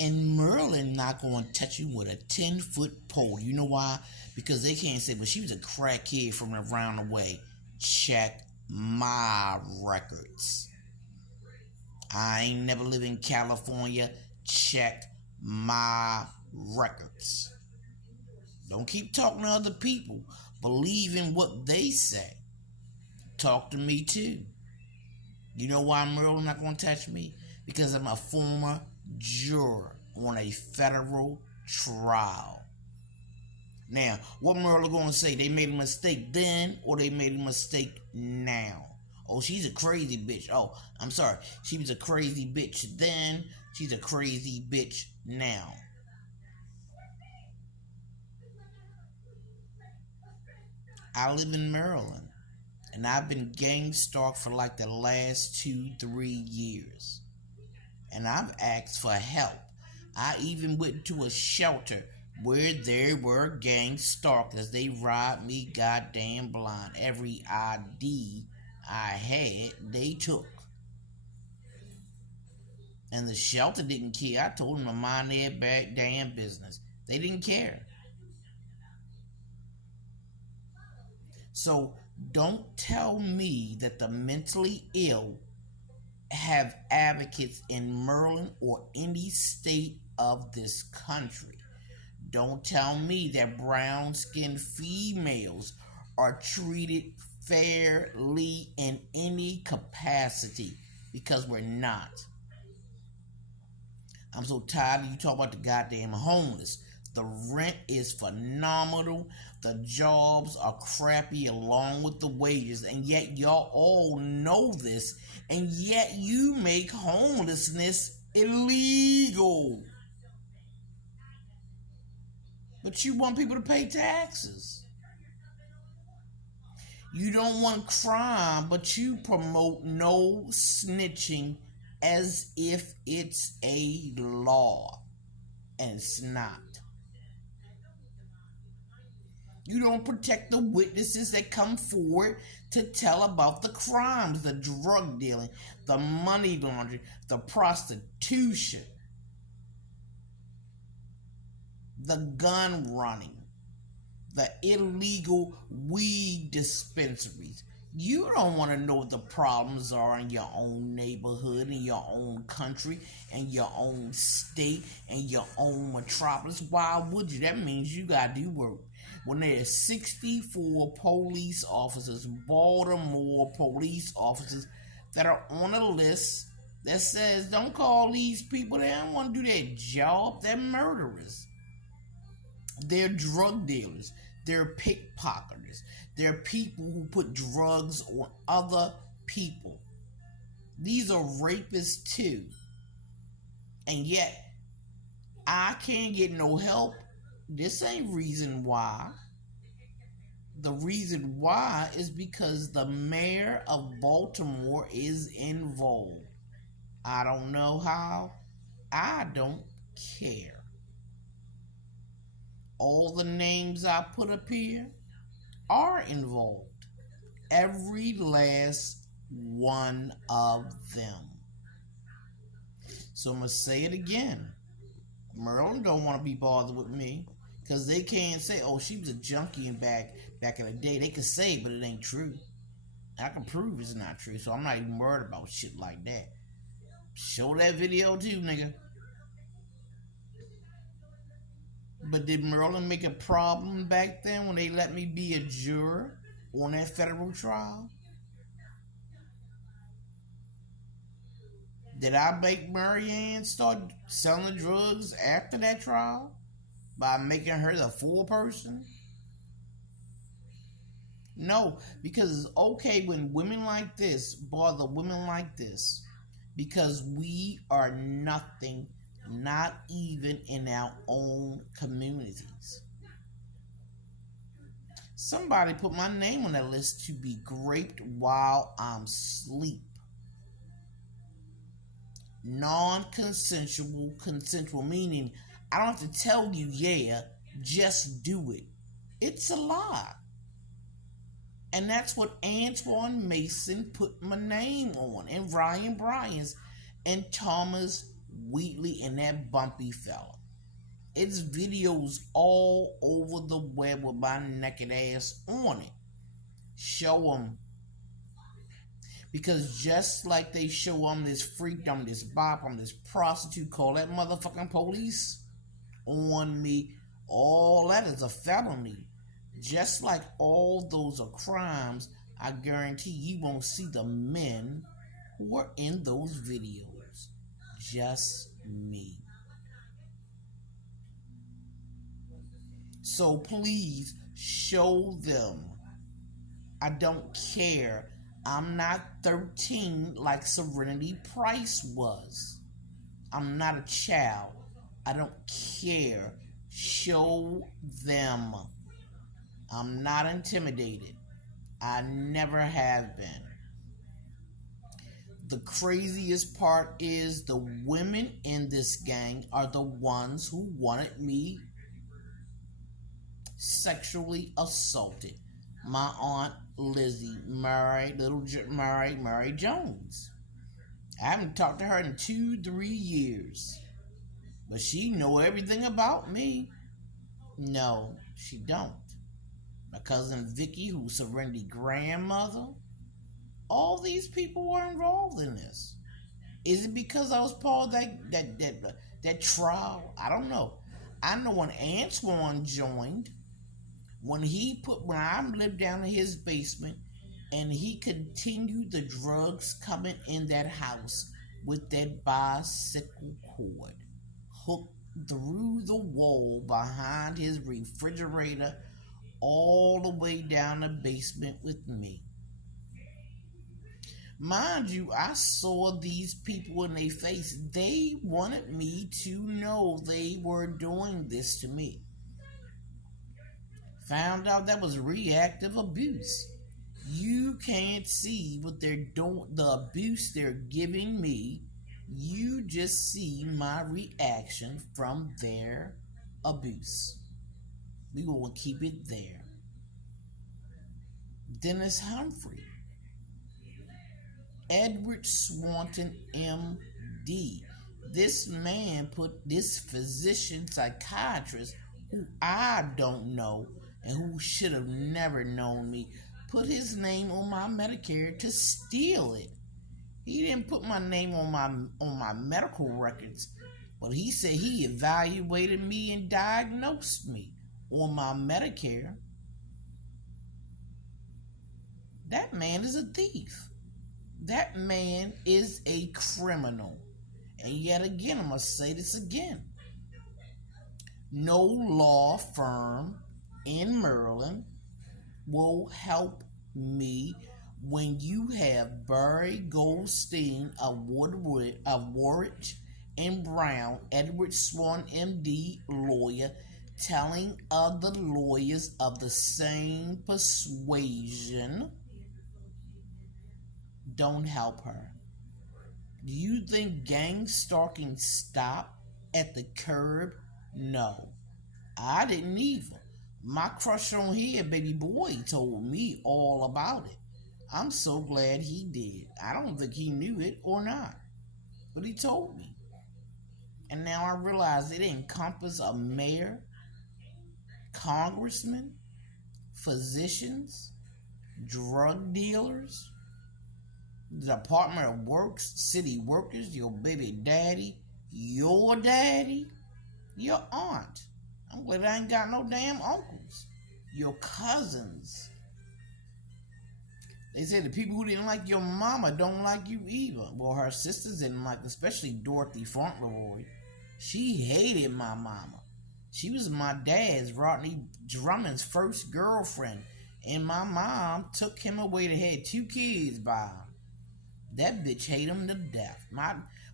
And Maryland not going to touch you with a 10-foot pole. You know why? Because they can't say, but she was a crackhead from around the way. Check my records. I ain't never lived in California. Check my records. Don't keep talking to other people. Believe in what they say. Talk to me too. You know why Maryland not going to touch me? Because I'm a former juror on a federal trial. Now, what Maryland going to say? They made a mistake then, or they made a mistake now? Oh, she's a crazy bitch. Oh, I'm sorry. She was a crazy bitch then. She's a crazy bitch now. I live in Maryland, and I've been gang stalked for like the last 2-3 years. And I've asked for help. I even went to a shelter where there were gang stalkers. They robbed me goddamn blind. Every ID I had, they took. And the shelter didn't care. I told them to mind their damn business. They didn't care. So don't tell me that the mentally ill have advocates in Maryland or any state of this country. Don't tell me that brown-skinned females are treated fairly in any capacity, because we're not. I'm so tired of you talking about the goddamn homeless. The rent is phenomenal. The jobs are crappy along with the wages. And yet y'all all know this. And yet you make homelessness illegal. But you want people to pay taxes. You don't want crime, but you promote no snitching as if it's a law. And it's not. You don't protect the witnesses that come forward to tell about the crimes, the drug dealing, the money laundering, the prostitution, the gun running, the illegal weed dispensaries. You don't want to know what the problems are in your own neighborhood, in your own country, in your own state, in your own metropolis. Why would you? That means you got to do work. When there's 64 police officers, Baltimore police officers, that are on a list that says, don't call these people, they don't want to do their job, they're murderers. They're drug dealers. They're pickpocketers. They're people who put drugs on other people. These are rapists too. And yet, I can't get no help. This ain't reason why. The reason why is because the mayor of Baltimore is involved. I don't know how. I don't care. All the names I put up here are involved. Every last one of them. So I'm going to say it again. Maryland don't want to be bothered with me, because they can't say, oh, she was a junkie in back in the day. They could say, but it ain't true. I can prove it's not true, so I'm not even worried about shit like that. Show that video too, nigga. But did Maryland make a problem back then when they let me be a juror on that federal trial? Did I make Marianne start selling drugs after that trial by making her the foreperson? No, because it's okay when women like this bother women like this, because we are nothing, not even in our own communities. Somebody put my name on that list to be raped while I'm asleep. Non-consensual, consensual, meaning I don't have to tell you, yeah, just do it. It's a lie. And that's what Antoine Mason put my name on, and Ryan Bryans, and Thomas Wheatley and that bumpy fella. It's videos all over the web with my naked ass on it. Show them. Because just like they show I'm this freak, I'm this bop, I'm this prostitute, call that motherfucking police on me, all that is a felony. Just like all those are crimes, I guarantee you won't see the men who were in those videos. Just me. So please show them. I don't care. I'm not 13 like Serenity Price was. I'm not a child. I don't care. Show them. I'm not intimidated. I never have been. The craziest part is the women in this gang are the ones who wanted me sexually assaulted. My aunt Lizzie married Mary Jones. I haven't talked to her in 2-3 years, but she know everything about me. No, she don't. My cousin Vicky, who's Serenity grandmother. All these people were involved in this. Is it because I was part of that trial? I don't know. I know when Antoine joined, when I lived down in his basement, and he continued the drugs coming in that house with that bicycle cord hooked through the wall behind his refrigerator all the way down the basement with me. Mind you, I saw these people in their face. They wanted me to know they were doing this to me. Found out that was reactive abuse. You can't see what they're doing, the abuse they're giving me. You just see my reaction from their abuse. We will keep it there. Dennis Humphrey. Edward Swanton, M.D. This man this physician psychiatrist, who I don't know and who should have never known me, put his name on my Medicare to steal it. He didn't put my name on my medical records, but he said he evaluated me and diagnosed me on my Medicare. That man is a thief. That man is a criminal. And yet again, I'm going to say this again. No law firm in Maryland will help me when you have Barry Goldstein of Warwick and Brown, Edward Swan, M.D. lawyer, telling other lawyers of the same persuasion, don't help her. Do you think gang stalking stopped at the curb? No. I didn't either. My crush on here, baby boy, told me all about it. I'm so glad he did. I don't think he knew it or not, but he told me. And now I realize it encompasses a mayor, congressman, physicians, drug dealers, the Department of Works, city workers, your baby daddy, your daddy, your aunt. I'm glad I ain't got no damn uncles. Your cousins. They say the people who didn't like your mama don't like you either. Well, her sisters didn't like, especially Dorothy Fauntleroy. She hated my mama. She was my dad's, Rodney Drummond's, first girlfriend. And my mom took him away to have 2 kids by him. That bitch hated him to death.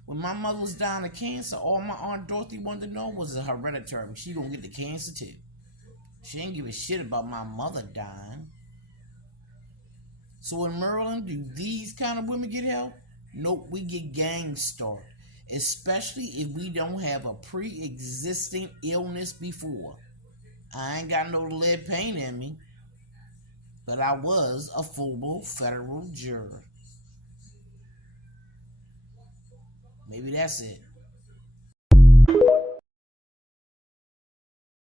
When my mother was dying of cancer, all my Aunt Dorothy wanted to know was it hereditary. She gonna get the cancer too. She didn't give a shit about my mother dying. So in Maryland, do these kind of women get help? Nope, we get gang stalked. Especially if we don't have a pre-existing illness before. I ain't got no lead paint in me, but I was a former federal juror. Maybe that's it.